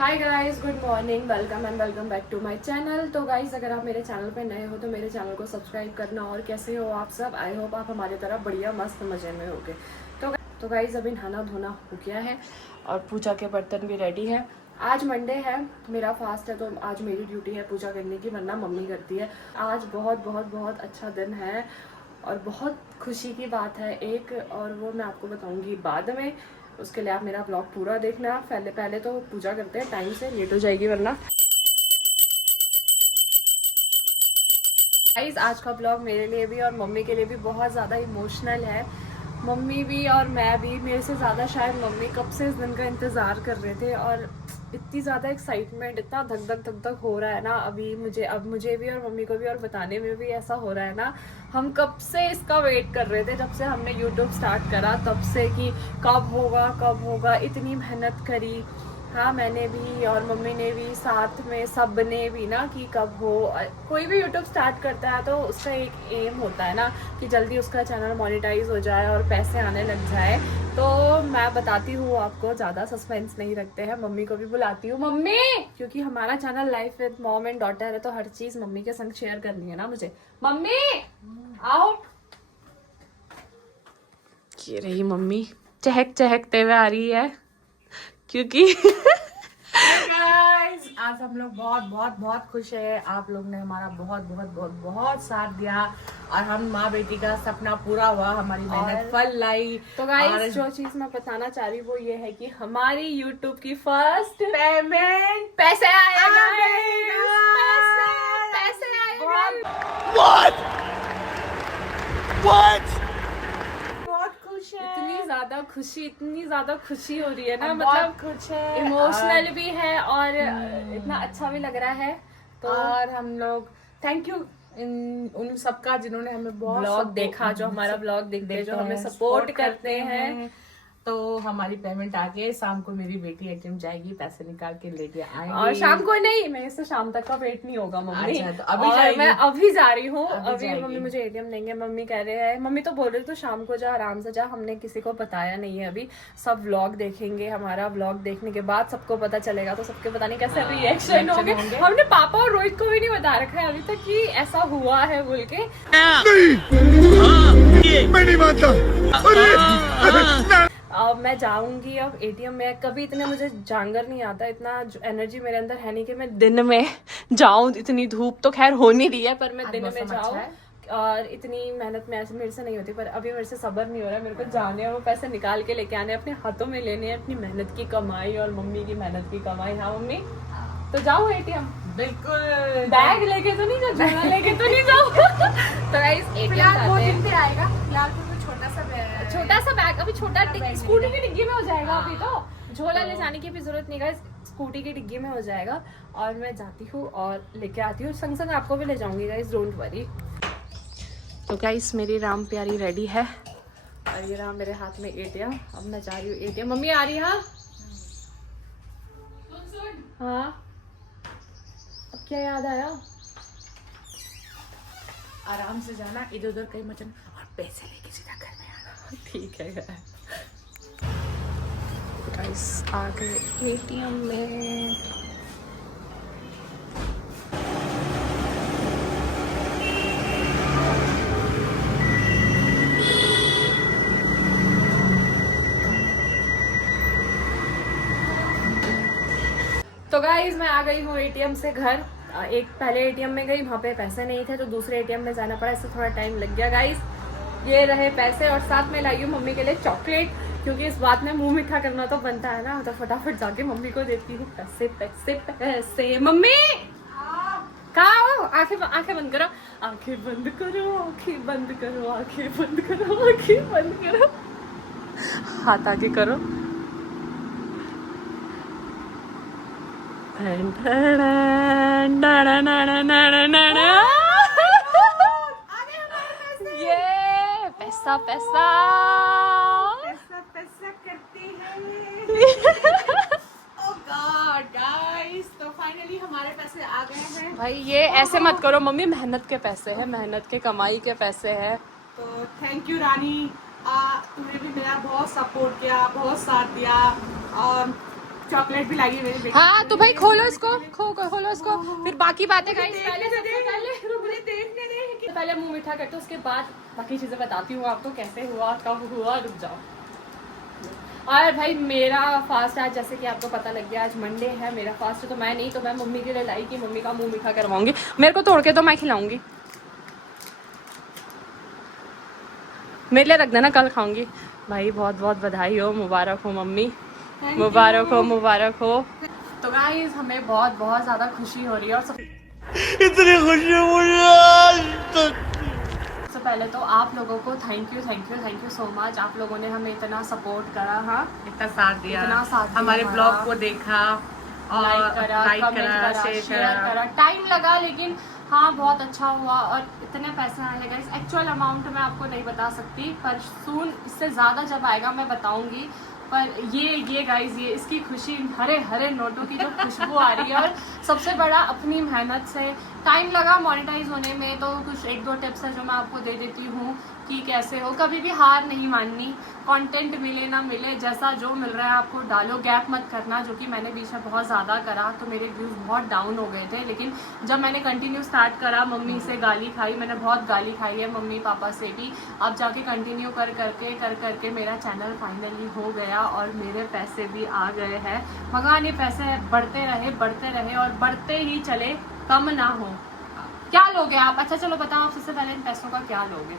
Hi guys, good morning, welcome and welcome back to my channel. तो guys, अगर आप मेरे चैनल पे नए हो तो मेरे चैनल को सब्सक्राइब करना। और कैसे हो आप सब? आई होप आप हमारी तरह बढ़िया मस्त मज़े में होगे। तो गाइस, अभी नहाना धोना हो गया है और पूजा के बर्तन भी रेडी है। आज मंडे है, मेरा फास्ट है, तो आज मेरी ड्यूटी है पूजा करने की, वरना मम्मी करती है। आज बहुत बहुत बहुत अच्छा दिन है और बहुत खुशी की बात है एक, और वो मैं आपको बताऊंगी बाद में। उसके लिए आप मेरा ब्लॉग पूरा देखना। पहले तो पूजा करते हैं, टाइम से लेट हो जाएगी वरना। गाइस, आज का ब्लॉग मेरे लिए भी और मम्मी के लिए भी बहुत ज़्यादा इमोशनल है। मम्मी भी और मैं भी, मेरे से ज़्यादा शायद मम्मी कब से इस दिन का इंतज़ार कर रहे थे। और इतनी ज़्यादा एक्साइटमेंट, इतना धक धक हो रहा है ना अभी मुझे, अब मुझे भी और मम्मी को भी, और बताने में भी ऐसा हो रहा है ना। हम कब से इसका वेट कर रहे थे, जब से हमने यूट्यूब स्टार्ट करा तब से, कि कब होगा। इतनी मेहनत करी, हाँ मैंने भी और मम्मी ने भी, साथ में सब ने भी ना, कि कब हो। कोई भी यूट्यूब स्टार्ट करता है तो उसका एक एम होता है ना, कि जल्दी उसका चैनल मोनेटाइज हो जाए और पैसे आने लग जाए। तो मैं बताती हूँ आपको, ज़्यादा सस्पेंस नहीं रखते हैं। मम्मी को भी बुलाती हूँ, मम्मी, क्योंकि हमारा channel life with mom and daughter है, तो हर चीज़ मम्मी के संग शेयर करनी है ना मुझे। मम्मी आओ। ये रही मम्मी, चहकते हुए आ रही है क्योंकि गाइस, आज हम लोग बहुत बहुत बहुत खुश है। आप लोग ने हमारा बहुत बहुत बहुत बहुत साथ दिया और हम माँ बेटी का सपना पूरा हुआ, हमारी मेहनत फल लाई। तो गाइस, जो चीज मैं बताना चाह रही हूँ वो ये है कि हमारी यूट्यूब की फर्स्ट पेमेंट पैसे आए आ guys! गए पैसे आए बहुत guys! बहुत खुश है। इतनी ज्यादा खुशी हो रही है ना, बहुत मतलब खुश है, इमोशनल भी है और इतना अच्छा भी लग रहा है। तो और हम लोग थैंक यू उन सबका जिन्होंने हमें बहुत ब्लॉग देखा, जो हमारा ब्लॉग देखते हैं, जो हमें सपोर्ट करते हैं। तो हमारी पेमेंट आ गई। शाम को मेरी बेटी एटीएम जाएगी, पैसे निकाल के लेके आएगी। और शाम को नहीं, मेरे से शाम तक का वेट नहीं होगा मम्मी। अच्छा, तो अभी और जाएगी? मैं अभी जा रही हूँ, अभी अभी जाएगी। मम्मी मुझे एटीएम देंगे। मम्मी कह रहे हैं, मम्मी तो बोल रही तो शाम को जा, आराम से जा, हमने किसी को बताया नहीं है अभी। सब व्लॉग देखेंगे, हमारा व्लॉग देखने के बाद सबको पता चलेगा, तो सबके पता नहीं कैसे रिएक्शन होंगे। हमने पापा और रोहित को भी नहीं बता रखा है अभी तक कि ऐसा हुआ है बोल के। मैं नहीं मानता। अब मैं जाऊंगी अब एटीएम में। कभी इतने मुझे जांगर नहीं आता, इतना एनर्जी मेरे अंदर है नहीं कि मैं दिन में जाऊं। इतनी धूप तो खैर हो नहीं रही है, पर मैं दिन में जाऊं। और इतनी मेहनत में ऐसे मेरे से नहीं होती, पर अभी मेरे से सब्र नहीं हो रहा है। मेरे को जाने हैं, वो पैसे निकाल के लेके आने, अपने हाथों में लेने हैं, अपनी मेहनत की कमाई और मम्मी की मेहनत की कमाई। हाँ मम्मी, तो जाऊँ एटीएम? बिल्कुल। बैग लेके तो नहीं जाऊँ, झोला लेके तो नहीं जाऊँ। तो गाइस, एटीएम आएगा फिलहाल तो छोटा सा बैग, अभी छोटा स्कूटी की डिग्गी में हो जाएगा। अभी तो झोला ले जाने की भी जरूरत नहीं है, स्कूटी की डिग्गी में हो जाएगा। और मैं जाती हूँ और लेके आती हूँ, संग संग आपको भी ले जाऊंगी गाइस, डोंट वरी। तो गाइस, मेरी राम प्यारी रेडी है और ये रहा मेरे हाथ में एटीएम। अब मैं जा रही हूँ एटीएम। मम्मी आ रही है? हाँ, अब क्या याद आया? आराम से जाना, इधर उधर कहीं मचन, और पैसे लेके सीधा घर में आना। ठीक है गाइस, आ गए एटीएम में। तो गाइस, मैं आ गई हूँ एटीएम से घर। एक पहले एटीएम में गई, वहाँ पे पैसे नहीं थे तो दूसरे एटीएम में जाना पड़ा, इससे थोड़ा टाइम लग गया गाइस। ये रहे पैसे, और साथ में लाई हूँ मम्मी के लिए चॉकलेट, क्योंकि इस बात में मुंह मीठा करना तो बनता है ना। तो फटाफट जाके मम्मी को देती हूँ पैसे पैसे पैसे। मम्मी कहाँ हो? आंखें बंद करो, आंखें बंद करो, आंखें बंद करो, आंखें बंद करो, आंखें बंद करो, हाथ आगे करो। ये पैसा पैसा पैसा करती है। ओह गॉड गाइस, तो फाइनली हमारे पैसे आ गए हैं। भाई ये ऐसे मत करो मम्मी, मेहनत के पैसे हैं, मेहनत के कमाई के पैसे हैं। तो थैंक यू रानी, तुमने भी मेरा बहुत सपोर्ट किया, बहुत साथ दिया। और चॉकलेट भी लगी मेरी बेटी। हाँ तो भाई खोलो इसको, खोलो इसको, फिर बाकी बातें गाइस पहले मुंह मीठा करते उसके बाद बाकी चीजें बताती हूँ आपको कैसे हुआ कब हुआ, रुक जाओ। और भाई मेरा फास्ट आज जैसे कि आपको पता लग गया, आज मंडे है, मेरा फास्ट है तो मैं नहीं, तो मैं मम्मी के लिए लाई कि मम्मी का मुंह मीठा करवाऊंगी। मेरे को तोड़ के तो मैं खिलाऊंगी, मेरे लिए रख देना, कल खाऊंगी। भाई बहुत बहुत बधाई हो, मुबारक हो मम्मी, मुबारक हो, मुबारक हो। तो गाइस हमें बहुत बहुत ज़्यादा खुशी हो रही है और इतनी खुशी हो रही है। सबसे पहले तो आप लोगों को थैंक यू सो मच। आप लोगों ने हमें इतना सपोर्ट करा, हाँ इतना साथ दिया, हमारे हमारा। ब्लॉग को देखा और लाइक करा, कमेंट करा, शेयर करा। टाइम लगा लेकिन हाँ बहुत अच्छा हुआ। और इतने पैसे आए गाइस, एक्चुअल अमाउंट मैं आपको नहीं बता सकती, पर सून इससे ज़्यादा जब आएगा मैं बताऊंगी। पर ये गाइस, ये इसकी खुशी, हरे हरे नोटों की जो खुशबू आ रही है, और सबसे बड़ा अपनी मेहनत से। टाइम लगा मोनेटाइज होने में, तो कुछ 1-2 टिप्स है जो मैं आपको दे देती हूँ कि कैसे हो। कभी भी हार नहीं माननी, कंटेंट मिले ना मिले, जैसा जो मिल रहा है आपको डालो, गैप मत करना, जो कि मैंने बीच में बहुत ज़्यादा करा तो मेरे व्यूज़ बहुत डाउन हो गए थे। लेकिन जब मैंने कंटिन्यू स्टार्ट करा, मम्मी से गाली खाई, मैंने बहुत गाली खाई है मम्मी पापा से भी, अब जाके कंटिन्यू कर करके मेरा चैनल फाइनली हो गया और मेरे पैसे भी आ गए हैं। भगवान ये पैसे बढ़ते रहे और बढ़ते ही चले, कम ना हो। क्या लोगे आप? अच्छा चलो बताओ, आप सबसे पहले इन पैसों का क्या लोगे,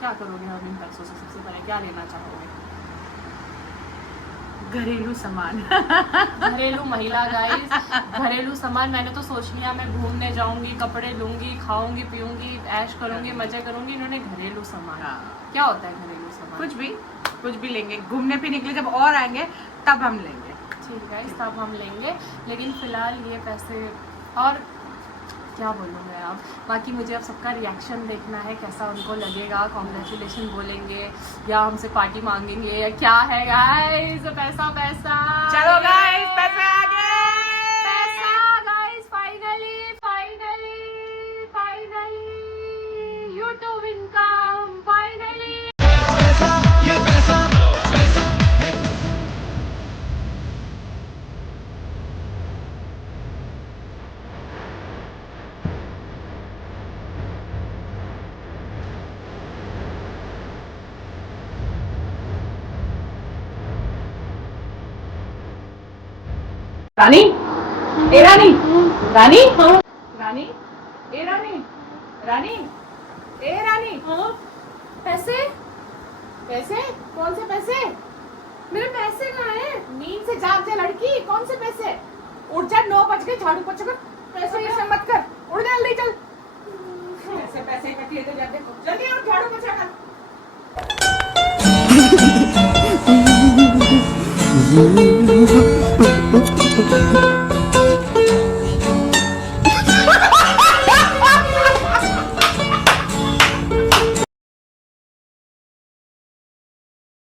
क्या करोगे आप इन पैसों से? सबसे पहले क्या लेना चाहोगे? घरेलू सामान। घरेलू महिला गाइस, घरेलू सामान। मैंने तो सोच लिया मैं घूमने जाऊंगी, कपड़े लूंगी, खाऊंगी पीऊंगी, ऐश करूंगी, मजे करूंगी। इन्होंने घरेलू सामान, क्या होता है घरेलू सामान? कुछ भी लेंगे, घूमने फिरने के लिए जब और आएंगे तब हम लेंगे। ठीक है, तब हम लेंगे, लेकिन फिलहाल ये पैसे। और क्या बोलूँ मैं अब, बाकी मुझे अब सबका रिएक्शन देखना है, कैसा उनको लगेगा, कॉन्ग्रेचुलेशन बोलेंगे या हमसे पार्टी मांगेंगे या क्या है गाइस। पैसा चलो गाइस, पैसे आ गए, पैसा guys, finally YouTube income, finally. रानी, ए रानी, रानी, रानी, ए रानी, रानी, ए रानी। पैसे? पैसे? कौन से पैसे? मेरे पैसे कहाँ हैं? नींद से जाग जा लड़की, कौन से पैसे? उठ जा, 9 बज गए, झाड़ू पोछा कर, पैसे मत कर, उठ जा जल्दी चल। पैसे इकट्ठे लेते जाते, जल्दी उठ, झाड़ू पोछा कर।